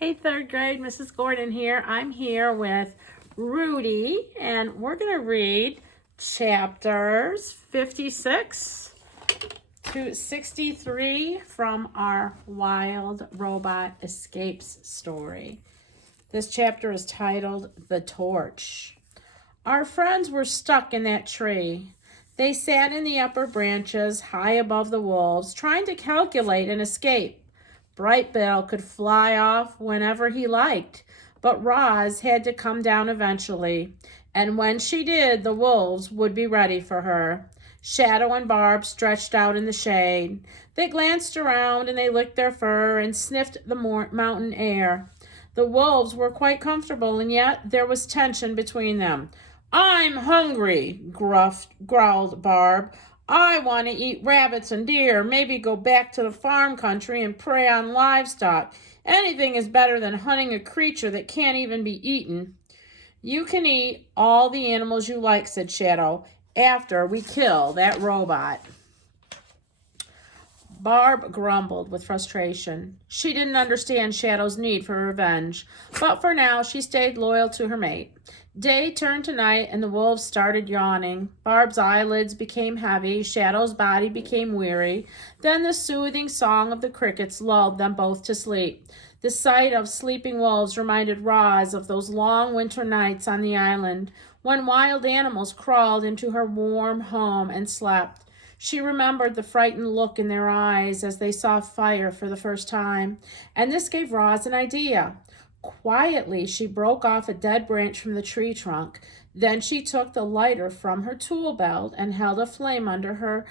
Hey, third grade, Mrs. Gordon here. I'm here with Rudy, and we're going to read chapters 56 to 63 from our Wild Robot Escapes story. This chapter is titled The Torch. Our friends were stuck in that tree. They sat in the upper branches, high above the wolves, trying to calculate an escape. Bright Bill could fly off whenever he liked, but Roz had to come down eventually, and when she did, the wolves would be ready for her. Shadow and Barb stretched out in the shade. They glanced around and they licked their fur and sniffed the mountain air. The wolves were quite comfortable, and yet there was tension between them. "I'm hungry," growled Barb. "I want to eat rabbits and deer, maybe go back to the farm country and prey on livestock. Anything is better than hunting a creature that can't even be eaten." "You can eat all the animals you like," said Shadow, "after we kill that robot." Barb grumbled with frustration. She didn't understand Shadow's need for revenge, but for now she stayed loyal to her mate. Day turned to night and the wolves started yawning. Barb's eyelids became heavy, Shadow's body became weary. Then the soothing song of the crickets lulled them both to sleep. The sight of sleeping wolves reminded Roz of those long winter nights on the island, when wild animals crawled into her warm home and slept. She remembered the frightened look in their eyes as they saw fire for the first time, and this gave Roz an idea. Quietly, she broke off a dead branch from the tree trunk. Then she took the lighter from her tool belt and held a flame under her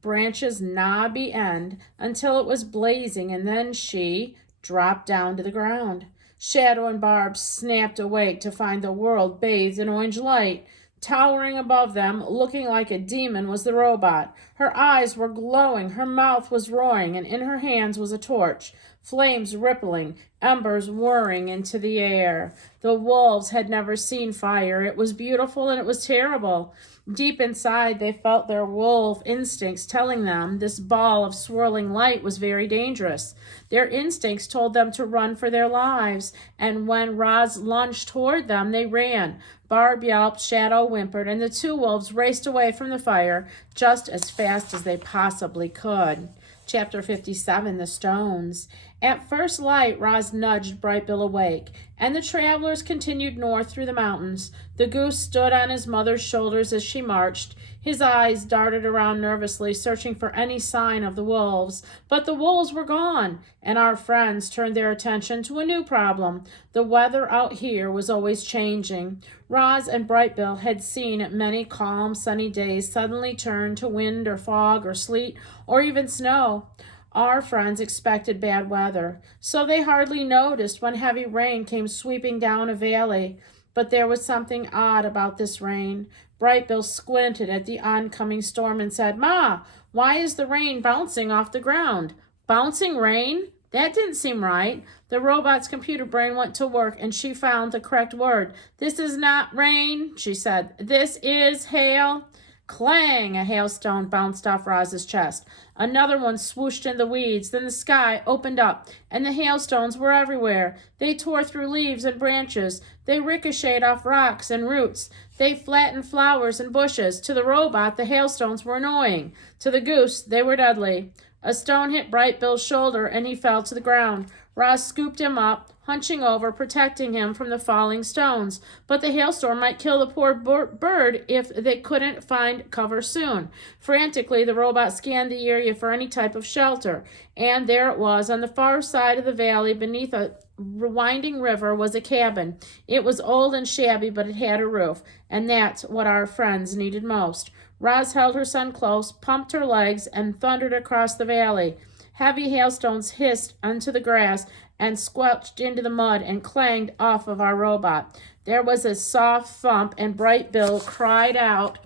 branch's knobby end until it was blazing, and then she dropped down to the ground. Shadow and Barb snapped awake to find the world bathed in orange light. Towering above them, looking like a demon, was the robot. Her eyes were glowing, her mouth was roaring, and in her hands was a torch. Flames rippling, embers whirring into the air. The wolves had never seen fire. It was beautiful and it was terrible. Deep inside, they felt their wolf instincts telling them this ball of swirling light was very dangerous. Their instincts told them to run for their lives, and when Roz lunged toward them, they ran. Barb yelped, Shadow whimpered, and the two wolves raced away from the fire just as fast as they possibly could. Chapter 57, The Stones. At first light, Roz nudged Bright Bill awake, and the travelers continued north through the mountains. The goose stood on his mother's shoulders as she marched. His eyes darted around nervously, searching for any sign of the wolves. But the wolves were gone, and our friends turned their attention to a new problem. The weather out here was always changing. Roz and Bright Bill had seen many calm, sunny days suddenly turn to wind or fog or sleet or even snow. Our friends expected bad weather, so they hardly noticed when heavy rain came sweeping down a valley. But there was something odd about this rain. Bright Bill squinted at the oncoming storm and said, "Ma, why is the rain bouncing off the ground?" "Bouncing rain? That didn't seem right." The robot's computer brain went to work and she found the correct word. "This is not rain," she said. "This is hail." Clang! A hailstone bounced off Roz's chest. Another one swooshed in the weeds. Then the sky opened up, and the hailstones were everywhere. They tore through leaves and branches. They ricocheted off rocks and roots. They flattened flowers and bushes. To the robot, the hailstones were annoying. To the goose, they were deadly. A stone hit Bright Bill's shoulder, and he fell to the ground. Roz scooped him up, hunching over, protecting him from the falling stones. But the hailstorm might kill the poor bird if they couldn't find cover soon. Frantically, the robot scanned the area for any type of shelter. And there it was. On the far side of the valley, beneath a winding river, was a cabin. It was old and shabby, but it had a roof. And that's what our friends needed most. Roz held her son close, pumped her legs, and thundered across the valley. Heavy hailstones hissed onto the grass and squelched into the mud and clanged off of our robot. There was a soft thump, and Bright Bill cried out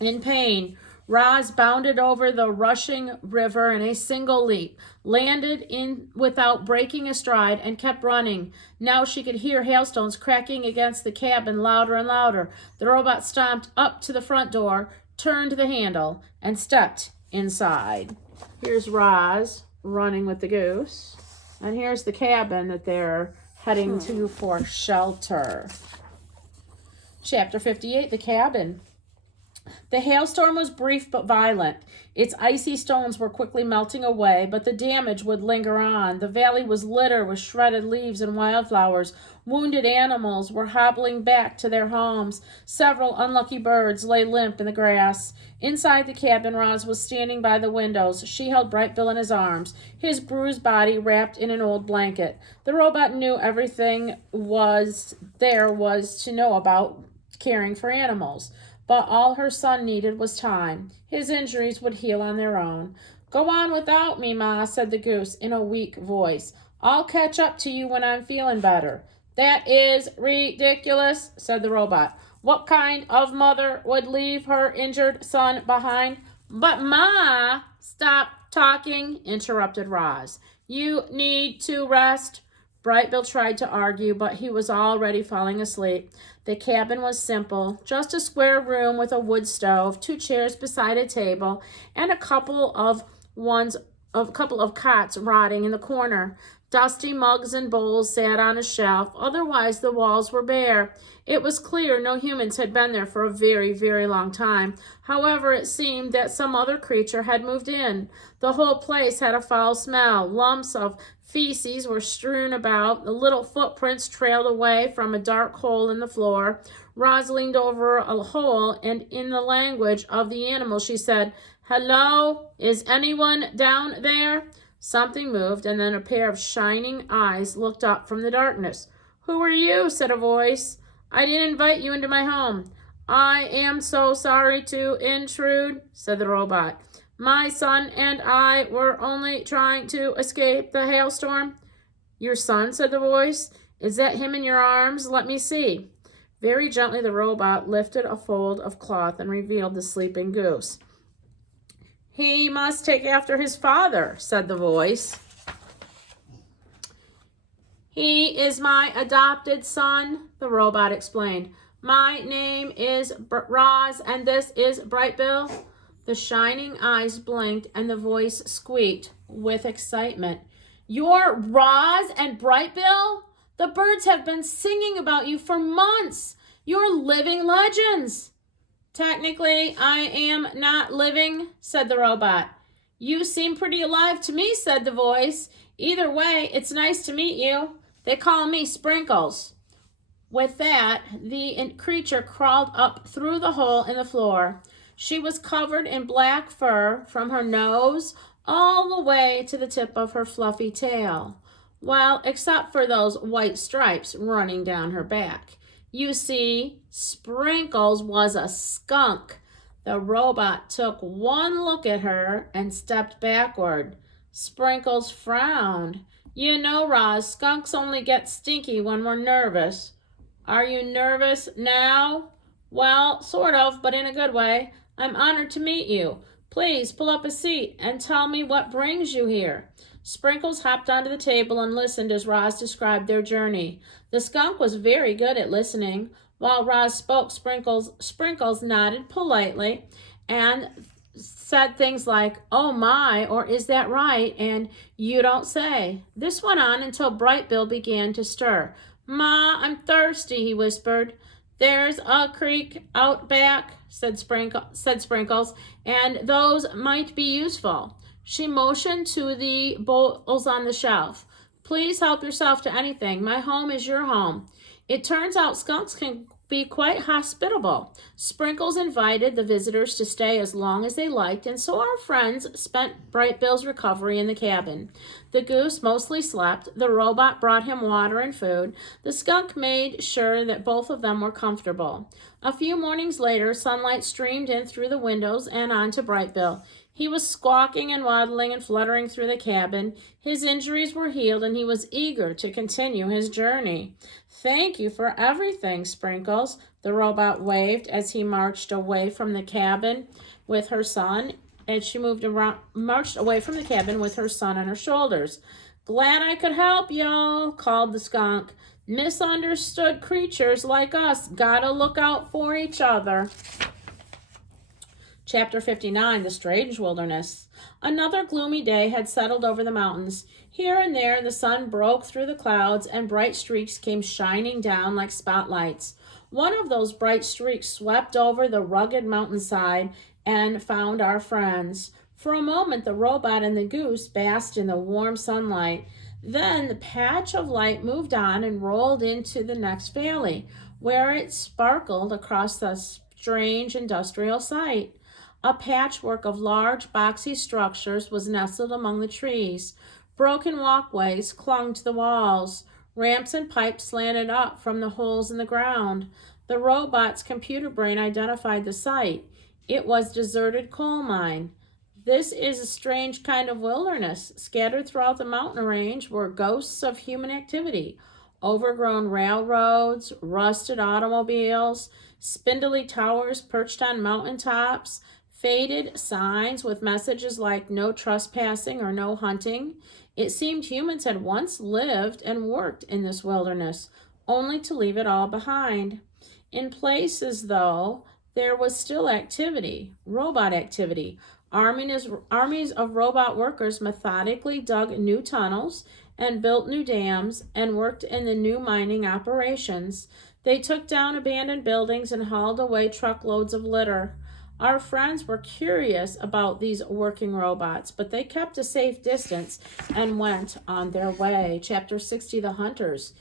in pain. Roz bounded over the rushing river in a single leap, landed in without breaking a stride, and kept running. Now she could hear hailstones cracking against the cabin louder and louder. The robot stomped up to the front door, turned the handle, and stepped inside. Here's Roz running with the goose. And here's the cabin that they're heading to for shelter. Chapter 58, The Cabin. The hailstorm was brief but violent. Its icy stones were quickly melting away, but the damage would linger on. The valley was littered with shredded leaves and wildflowers. Wounded animals were hobbling back to their homes. Several unlucky birds lay limp in the grass. Inside the cabin, Roz was standing by the windows. She held Bright Bill in his arms, his bruised body wrapped in an old blanket. The robot knew everything was to know about caring for animals. But all her son needed was time. His injuries would heal on their own. Go on without me, Ma, said the goose in a weak voice. I'll catch up to you when I'm feeling better. That is ridiculous, said the robot. What kind of mother would leave her injured son behind? But Ma, stop talking, interrupted Roz. You need to rest. Bright Bill tried to argue, but he was already falling asleep. The cabin was simple, just a square room with a wood stove, 2 chairs beside a table, and a couple of cots rotting in the corner. Dusty mugs and bowls sat on a shelf. Otherwise, the walls were bare. It was clear no humans had been there for a very, very long time. However, it seemed that some other creature had moved in. The whole place had a foul smell. Lumps of feces were strewn about. The little footprints trailed away from a dark hole in the floor. Roz leaned over a hole, and in the language of the animal, she said, "Hello? Is anyone down there?" Something moved, and then a pair of shining eyes looked up from the darkness. "Who are you?" said a voice. "I didn't invite you into my home." "I am so sorry to intrude," said the robot. "My son and I were only trying to escape the hailstorm." "Your son?" said the voice. "Is that him in your arms? Let me see." Very gently, the robot lifted a fold of cloth and revealed the sleeping goose. "He must take after his father," said the voice. "He is my adopted son," the robot explained. "My name is Roz, and this is Bright Bill." The shining eyes blinked, and the voice squeaked with excitement. "You're Roz and Bright Bill? The birds have been singing about you for months. You're living legends." "Technically, I am not living," said the robot. "You seem pretty alive to me," said the voice. "Either way, it's nice to meet you. They call me Sprinkles." With that, the creature crawled up through the hole in the floor. She was covered in black fur from her nose all the way to the tip of her fluffy tail, well, except for those white stripes running down her back. You see, Sprinkles was a skunk. The robot took one look at her and stepped backward. Sprinkles frowned. "You know, Roz, skunks only get stinky when we're nervous." "Are you nervous now?" "Well, sort of, but in a good way. I'm honored to meet you. Please pull up a seat and tell me what brings you here." Sprinkles hopped onto the table and listened as Roz described their journey. The skunk was very good at listening. While Roz spoke, Sprinkles nodded politely and said things like, "Oh my," or "Is that right?" and "You don't say." This went on until Bright Bill began to stir. "Ma, I'm thirsty," he whispered. "There's a creek out back," said Sprinkles, "and those might be useful." She motioned to the bowls on the shelf. "Please help yourself to anything. My home is your home." It turns out skunks can be quite hospitable. Sprinkles invited the visitors to stay as long as they liked, and so our friends spent Bright Bill's recovery in the cabin. The goose mostly slept. The robot brought him water and food. The skunk made sure that both of them were comfortable. A few mornings later, sunlight streamed in through the windows and onto Bright Bill. He was squawking and waddling and fluttering through the cabin. His injuries were healed, and he was eager to continue his journey. "Thank you for everything, Sprinkles," the robot waved as he marched away from the cabin with her son. And she marched away from the cabin with her son on her shoulders. "Glad I could help y'all," called the skunk. "Misunderstood creatures like us gotta look out for each other." Chapter 59, The Strange Wilderness. Another gloomy day had settled over the mountains. Here and there the sun broke through the clouds and bright streaks came shining down like spotlights. One of those bright streaks swept over the rugged mountainside and found our friends. For a moment the robot and the goose basked in the warm sunlight. Then the patch of light moved on and rolled into the next valley, where it sparkled across the strange industrial site. A patchwork of large, boxy structures was nestled among the trees. Broken walkways clung to the walls. Ramps and pipes slanted up from the holes in the ground. The robot's computer brain identified the site. It was a deserted coal mine. This is a strange kind of wilderness. Scattered throughout the mountain range were ghosts of human activity. Overgrown railroads, rusted automobiles, spindly towers perched on mountain tops, faded signs with messages like no trespassing or no hunting. It seemed humans had once lived and worked in this wilderness, only to leave it all behind. In places, though, there was still activity, robot activity. Armies of robot workers methodically dug new tunnels and built new dams and worked in the new mining operations. They took down abandoned buildings and hauled away truckloads of litter. Our friends were curious about these working robots, but they kept a safe distance and went on their way. Chapter 60, The Hunters.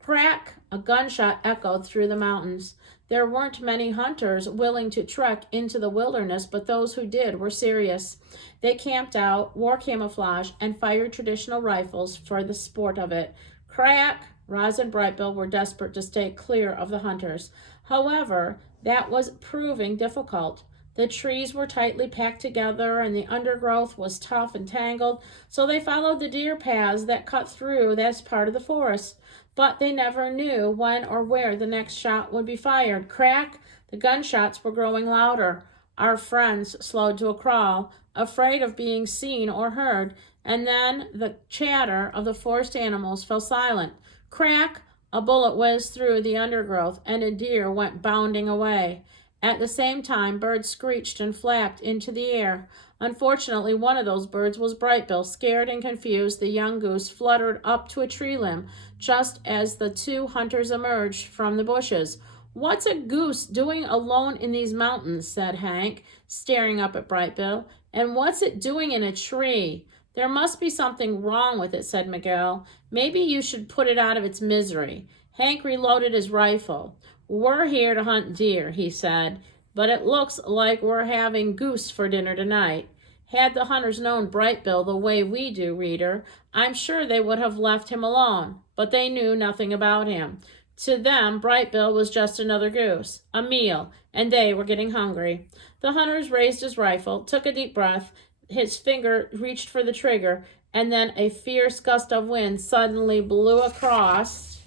Crack! A gunshot echoed through the mountains. There weren't many hunters willing to trek into the wilderness, but those who did were serious. They camped out, wore camouflage, and fired traditional rifles for the sport of it. Crack! Roz and Brightbill were desperate to stay clear of the hunters. However, that was proving difficult. The trees were tightly packed together and the undergrowth was tough and tangled, so they followed the deer paths that cut through this part of the forest. But they never knew when or where the next shot would be fired. Crack! The gunshots were growing louder. Our friends slowed to a crawl, afraid of being seen or heard, and then the chatter of the forest animals fell silent. Crack! A bullet whizzed through the undergrowth and a deer went bounding away. At the same time, birds screeched and flapped into the air. Unfortunately, one of those birds was Brightbill. Scared and confused, the young goose fluttered up to a tree limb just as the two hunters emerged from the bushes. "What's a goose doing alone in these mountains?" said Hank, staring up at Brightbill. "And what's it doing in a tree?" "There must be something wrong with it," said Miguel. "Maybe you should put it out of its misery." Hank reloaded his rifle. "We're here to hunt deer," he said, "but it looks like we're having goose for dinner tonight." Had the hunters known Brightbill the way we do, reader, I'm sure they would have left him alone, but they knew nothing about him. To them, Brightbill was just another goose, a meal, and they were getting hungry. The hunters raised his rifle, took a deep breath, his finger reached for the trigger, and then a fierce gust of wind suddenly blew across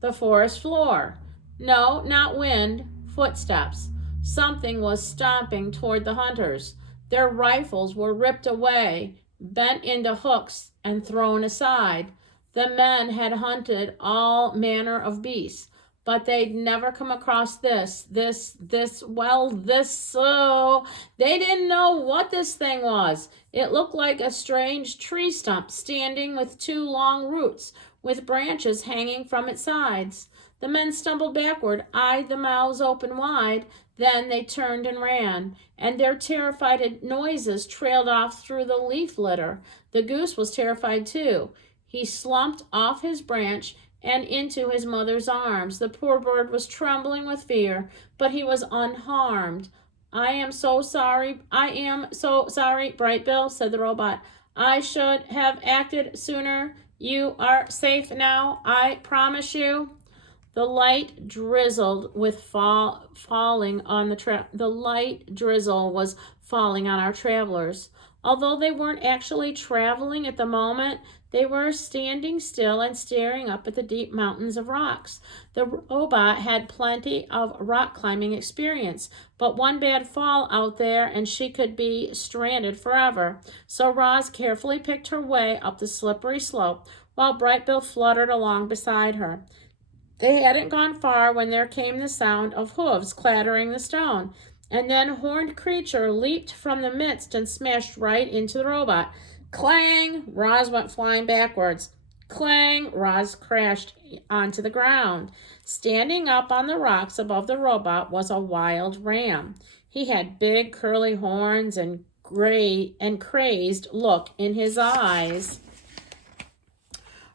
the forest floor. No, not wind, footsteps. Something was stomping toward the hunters. Their rifles were ripped away, bent into hooks, and thrown aside. The men had hunted all manner of beasts, but they'd never come across this. They didn't know what this thing was. It looked like a strange tree stump standing with two long roots, with branches hanging from its sides. The men stumbled backward, eyed the mouths open wide, then they turned and ran, and their terrified noises trailed off through the leaf litter. The goose was terrified too. He slumped off his branch and into his mother's arms. The poor bird was trembling with fear, but he was unharmed. I am so sorry, Brightbill," said the robot. "I should have acted sooner. You are safe now, I promise you." The light drizzled with falling on the light drizzle was falling on our travelers. Although they weren't actually traveling at the moment, they were standing still and staring up at the deep mountains of rocks. The robot had plenty of rock climbing experience, but one bad fall out there and she could be stranded forever. So Roz carefully picked her way up the slippery slope while Brightbill fluttered along beside her. They hadn't gone far when there came the sound of hooves clattering the stone. and then a horned creature leaped from the midst and smashed right into the robot. Clang! Roz went flying backwards. Clang! Roz crashed onto the ground. Standing up on the rocks above the robot was a wild ram. He had big curly horns and gray and crazed look in his eyes.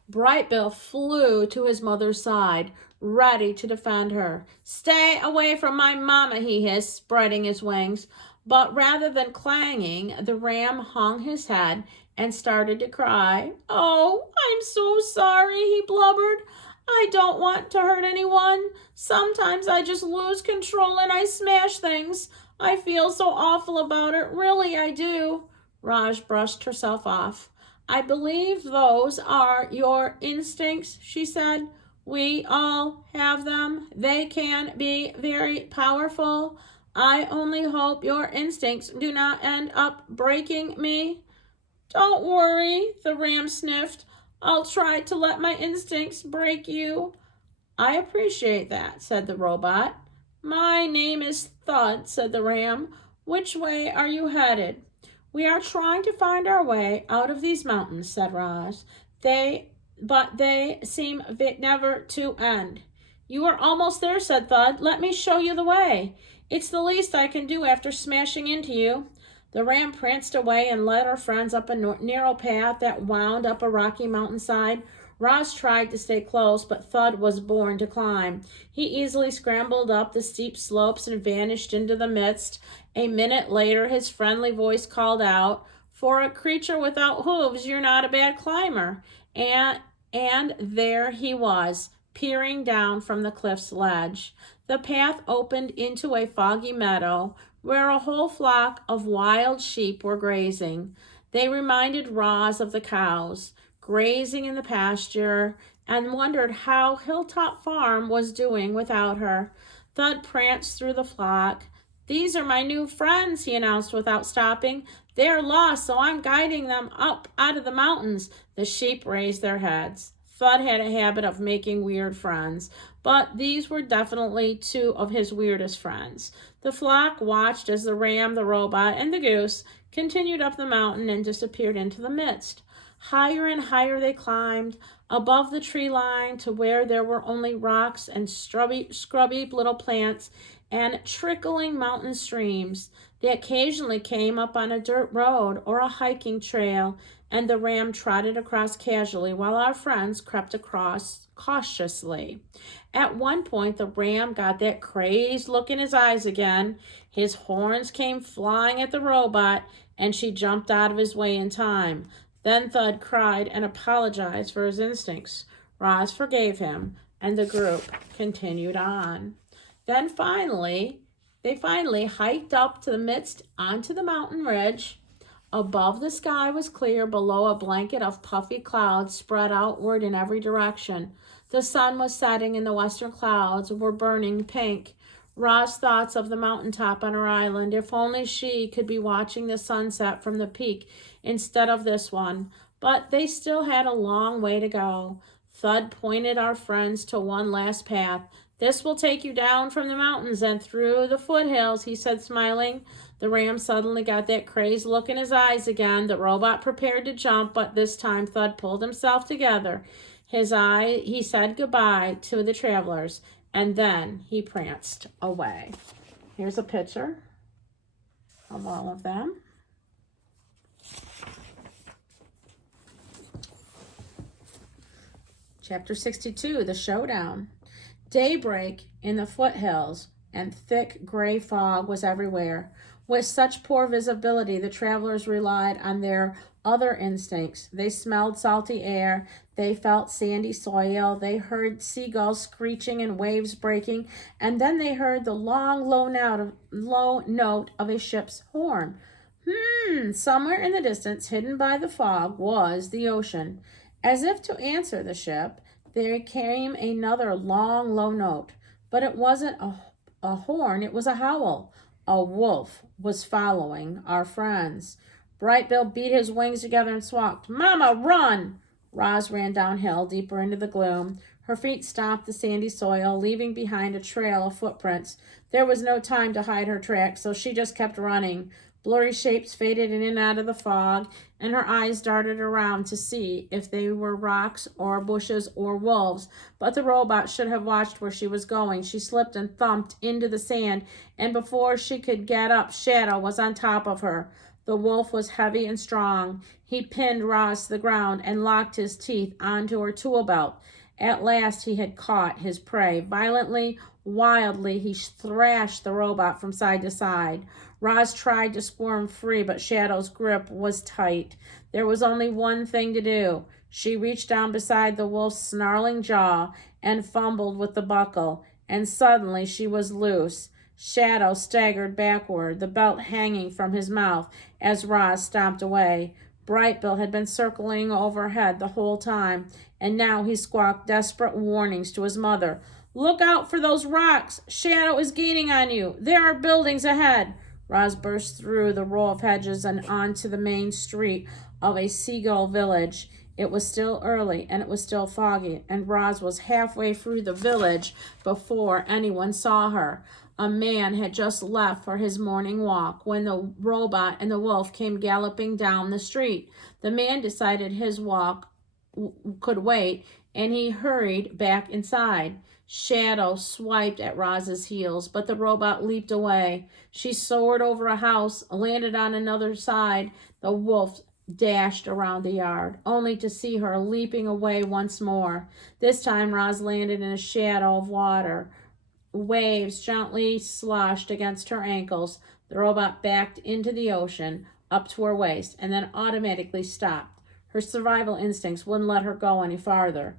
Bright Bill flew to his mother's side, ready to defend her. Stay away from my mama, he hissed, spreading his wings. But rather than clanging, the ram hung his head and started to cry. Oh, I'm so sorry, he blubbered. I don't want to hurt anyone. Sometimes I just lose control and I smash things. I feel so awful about it. Really, I do. Raj brushed herself off. I believe those are your instincts, she said. We all have them. They can be very powerful. I only hope your instincts do not end up breaking me. Don't worry, the ram sniffed. I'll try to let my instincts break you. I appreciate that, said the robot. My name is Thud, said the ram. Which way are you headed? We are trying to find our way out of these mountains, said Raj. But they seem never to end. You are almost there, said Thud. Let me show you the way. It's the least I can do after smashing into you. The ram pranced away and led our friends up a narrow path that wound up a rocky mountainside. Roz tried to stay close, but Thud was born to climb. He easily scrambled up the steep slopes and vanished into the midst. A minute later, his friendly voice called out, For a creature without hooves, you're not a bad climber. And there he was, peering down from the cliff's ledge. The path opened into a foggy meadow where a whole flock of wild sheep were grazing. They reminded Roz of the cows grazing in the pasture and wondered how Hilltop Farm was doing without her. Thud pranced through the flock. These are my new friends, he announced without stopping. They're lost, so I'm guiding them up out of the mountains. The sheep raised their heads. Thud had a habit of making weird friends, but these were definitely two of his weirdest friends. The flock watched as the ram, the robot, and the goose continued up the mountain and disappeared into the midst. Higher and higher they climbed, above the tree line to where there were only rocks and scrubby little plants and trickling mountain streams. They occasionally came up on a dirt road or a hiking trail, and the ram trotted across casually while our friends crept across cautiously. At one point, the ram got that crazed look in his eyes again. His horns came flying at the robot, and she jumped out of his way in time. Then Thud cried and apologized for his instincts. Roz forgave him, and the group continued on. Then they finally hiked up to the midst onto the mountain ridge. Above, the sky was clear. Below, a blanket of puffy clouds spread outward in every direction. The sun was setting and the western clouds were burning pink. Roz's thoughts of the mountaintop on her island. If only she could be watching the sunset from the peak instead of this one. But they still had a long way to go. Thud pointed our friends to one last path. This will take you down from the mountains and through the foothills, he said, smiling. The ram suddenly got that crazed look in his eyes again. The robot prepared to jump, but this time Thud pulled himself together. He said goodbye to the travelers, and then he pranced away. Here's a picture of all of them. Chapter 62, The Showdown. Daybreak in the foothills, and thick gray fog was everywhere. With such poor visibility, the travelers relied on their other instincts. They smelled salty air, they felt sandy soil, they heard seagulls screeching and waves breaking, and then they heard the long, low note of a ship's horn. Somewhere in the distance, hidden by the fog, was the ocean. As if to answer the ship, there came another long, low note. But it wasn't a horn, it was a howl. A wolf was following our friends. Bright Bill beat his wings together and squawked, Mama, run! Roz ran downhill, deeper into the gloom. Her feet stomped the sandy soil, leaving behind a trail of footprints. There was no time to hide her tracks, so she just kept running. Blurry shapes faded in and out of the fog, and her eyes darted around to see if they were rocks or bushes or wolves. But the robot should have watched where she was going. She slipped and thumped into the sand, and before she could get up, Shadow was on top of her. The wolf was heavy and strong. He pinned Roz to the ground and locked his teeth onto her tool belt. At last he had caught his prey. Violently, wildly, he thrashed the robot from side to side. Roz tried to squirm free, but Shadow's grip was tight. There was only one thing to do. She reached down beside the wolf's snarling jaw and fumbled with the buckle, and suddenly she was loose. Shadow staggered backward, the belt hanging from his mouth as Roz stomped away. Brightbill had been circling overhead the whole time, and now he squawked desperate warnings to his mother. "Look out for those rocks! Shadow is gaining on you! There are buildings ahead!" Roz burst through the row of hedges and onto the main street of a seagull village. It was still early, and it was still foggy, and Roz was halfway through the village before anyone saw her. A man had just left for his morning walk when the robot and the wolf came galloping down the street. The man decided his walk could wait, and he hurried back inside. Shadow swiped at Roz's heels, but the robot leaped away. She soared over a house, landed on another side. The wolf dashed around the yard, only to see her leaping away once more. This time Roz landed in a shadow of water. Waves gently sloshed against her ankles. The robot backed into the ocean, up to her waist, and then automatically stopped. Her survival instincts wouldn't let her go any farther.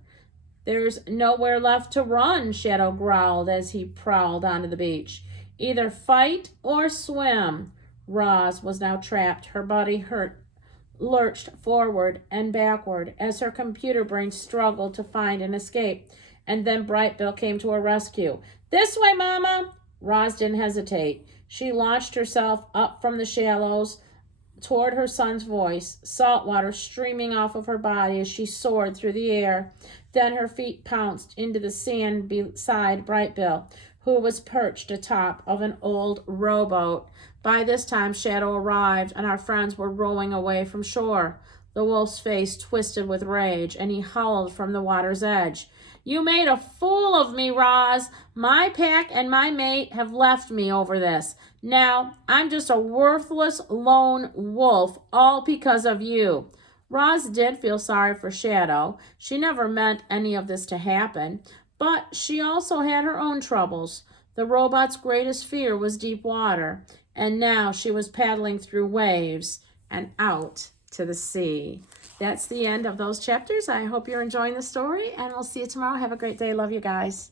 "There's nowhere left to run," Shadow growled as he prowled onto the beach. "Either fight or swim." Roz was now trapped. Her body lurched forward and backward as her computer brain struggled to find an escape. And then Brightbill came to her rescue. "This way, Mama!" Roz didn't hesitate. She launched herself up from the shallows toward her son's voice, salt water streaming off of her body as she soared through the air. Then her feet pounced into the sand beside Brightbill, who was perched atop of an old rowboat. By this time, Shadow arrived, and our friends were rowing away from shore. The wolf's face twisted with rage, and he howled from the water's edge. "You made a fool of me, Roz. My pack and my mate have left me over this. Now, I'm just a worthless lone wolf, all because of you." Roz did feel sorry for Shadow. She never meant any of this to happen, but she also had her own troubles. The robot's greatest fear was deep water, and now she was paddling through waves and out to the sea. That's the end of those chapters. I hope you're enjoying the story, and we'll see you tomorrow. Have a great day. Love you guys.